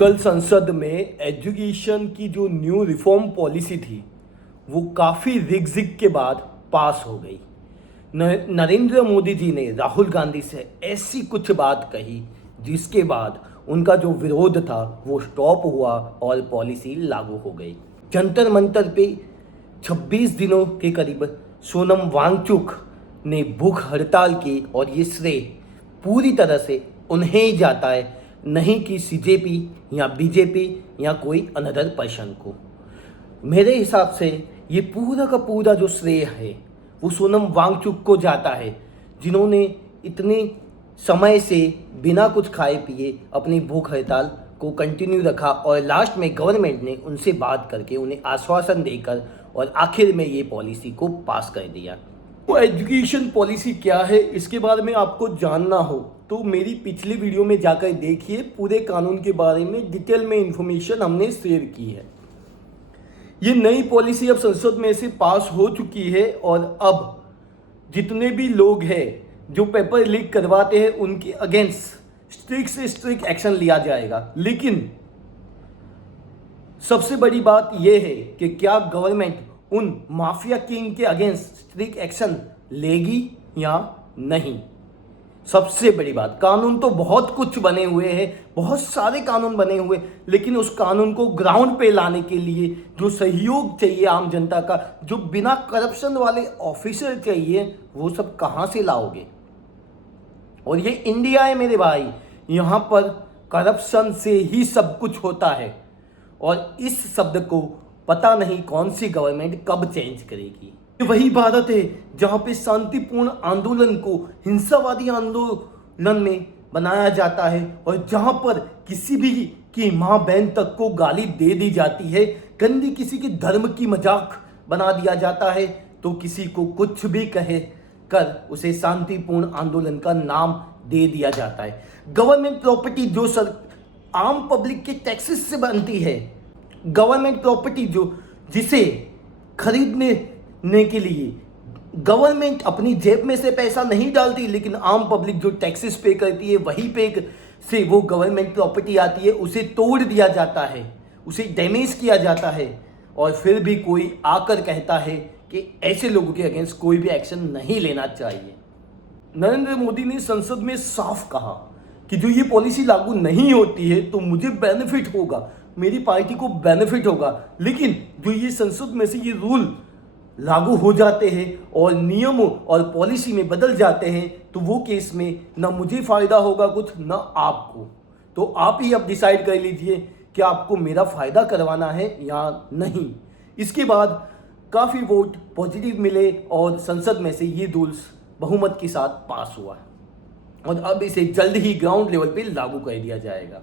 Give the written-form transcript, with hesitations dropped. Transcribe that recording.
कल संसद में एजुकेशन की जो न्यू रिफॉर्म पॉलिसी थी वो काफ़ी रिगजिग के बाद पास हो गई। नरेंद्र मोदी जी ने राहुल गांधी से ऐसी कुछ बात कही जिसके बाद उनका जो विरोध था वो स्टॉप हुआ और पॉलिसी लागू हो गई। जंतर मंतर पे 26 दिनों के करीब सोनम वांगचुक ने भूख हड़ताल की और ये श्रेय पूरी तरह से उन्हें ही जाता है, नहीं कि सीजेपी या बीजेपी या कोई अनदर पर्सन को। मेरे हिसाब से ये पूरा का पूरा जो श्रेय है वो सोनम वांगचुक को जाता है, जिन्होंने इतने समय से बिना कुछ खाए पिए अपनी भूख हड़ताल को कंटिन्यू रखा और लास्ट में गवर्नमेंट ने उनसे बात करके उन्हें आश्वासन देकर और आखिर में ये पॉलिसी को पास कर दिया। तो एजुकेशन पॉलिसी क्या है, इसके बारे में आपको जानना हो तो मेरी पिछली वीडियो में जाकर देखिए। पूरे कानून के बारे में डिटेल में इंफॉर्मेशन हमने शेयर की है। ये नई पॉलिसी अब संसद में से पास हो चुकी है और अब जितने भी लोग हैं जो पेपर लीक करवाते हैं उनके अगेंस्ट स्ट्रिक्ट से स्ट्रिक्ट एक्शन लिया जाएगा। लेकिन सबसे बड़ी बात यह है कि क्या गवर्नमेंट उन माफिया किंग के अगेंस्ट स्ट्रिक्ट एक्शन लेगी या नहीं। सबसे बड़ी बात, कानून तो बहुत कुछ बने हुए हैं, बहुत सारे कानून बने हुए, लेकिन उस कानून को ग्राउंड पे लाने के लिए जो सहयोग चाहिए आम जनता का, जो बिना करप्शन वाले ऑफिसर चाहिए, वो सब कहां से लाओगे। और ये इंडिया है मेरे भाई, यहां पर करप्शन से ही सब कुछ होता है और इस शब्द को पता नहीं कौन सी गवर्नमेंट कब चेंज करेगी। वही भारत है जहां पे शांतिपूर्ण आंदोलन को हिंसावादी आंदोलन में बनाया जाता है और जहां पर किसी भी की मां बहन तक को गाली दे दी जाती है, गंदी किसी के धर्म की मजाक बना दिया जाता है, तो किसी को कुछ भी कहे कर उसे शांतिपूर्ण आंदोलन का नाम दे दिया जाता है। गवर्नमेंट प्रॉपर्टी जो आम पब्लिक के टैक्सेस से बनती है, गवर्नमेंट प्रॉपर्टी जिसे खरीदने के लिए गवर्नमेंट अपनी जेब में से पैसा नहीं डालती, लेकिन आम पब्लिक जो टैक्सेस पे करती है वही पे से वो गवर्नमेंट प्रॉपर्टी आती है, उसे तोड़ दिया जाता है, उसे डैमेज किया जाता है और फिर भी कोई आकर कहता है कि ऐसे लोगों के अगेंस्ट कोई भी एक्शन नहीं लेना चाहिए। नरेंद्र मोदी ने संसद में साफ कहा कि जो ये पॉलिसी लागू नहीं होती है तो मुझे बेनिफिट होगा, मेरी पार्टी को बेनिफिट होगा, लेकिन जो ये संसद में से ये रूल लागू हो जाते हैं और नियमों और पॉलिसी में बदल जाते हैं तो वो केस में ना मुझे फायदा होगा कुछ, ना आपको। तो आप ही अब डिसाइड कर लीजिए कि आपको मेरा फायदा करवाना है या नहीं। इसके बाद काफ़ी वोट पॉजिटिव मिले और संसद में से ये रूल्स बहुमत के साथ पास हुआ और अब इसे जल्द ही ग्राउंड लेवल पे लागू कर दिया जाएगा।